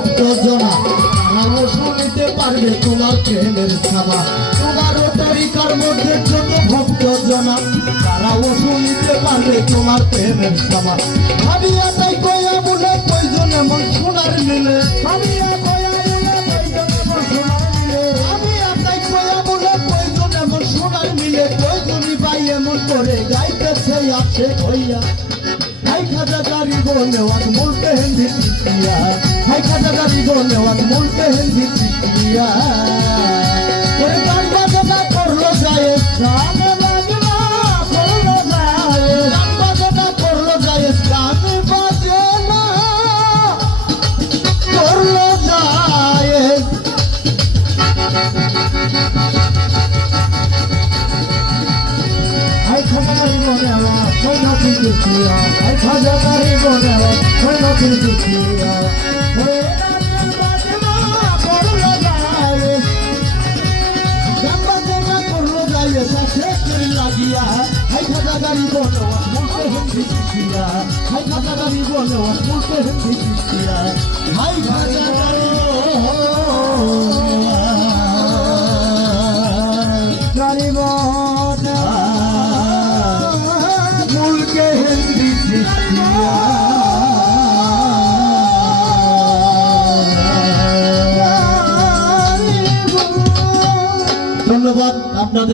ভক্ত জনা তারাও শুনিতে পারবে তোমার প্রেমের সাবা তোমারও তরিকার মধ্যে যত ভক্ত জনা তারাও শুনিতে পারবে তোমার প্রেমের সাবা ভাবিয়া তাই কয়া বলে কয়জন এমন সোনার মিলে ভাবিয়া কয়া বলে কয়জন এমন সোনার মিলে ভাবিয়া তাই কয়া বলে কয়জন এমন সোনার মিলে কয়জনই ভাই এমন করে গাইতেছে আছে কইয়া হাই খাজা গাড়ি বলেওয়াত মুলকে হিন্দি চিঠিয়া হাই খাজা গাড়ি বলেওয়াত মুলকে হিন্দি চিঠিয়া ওরে গান বাজনা করলো যায় গান বাজনা করলো যায় গান বাজনা করলো যায় গান বাজনা করলো যায় হাই খাজা গাড়ি বলেওয়াত কইনা চিঠিয়া হাই খাজা গাড়ি বলেওয়াত কইনা চিঠিয়া ওরে গান বাজনা করলো যায় গান বাজনা করলো যায় সাথে করে লাগিয়া হাই খাজা গাড়ি বলেওয়াত মুলকে হিন্দি চিঠিয়া হাই খাজা গাড়ি বলেওয়াত মুলকে হিন্দি চিঠিয়া হাই খাজা গাড়ি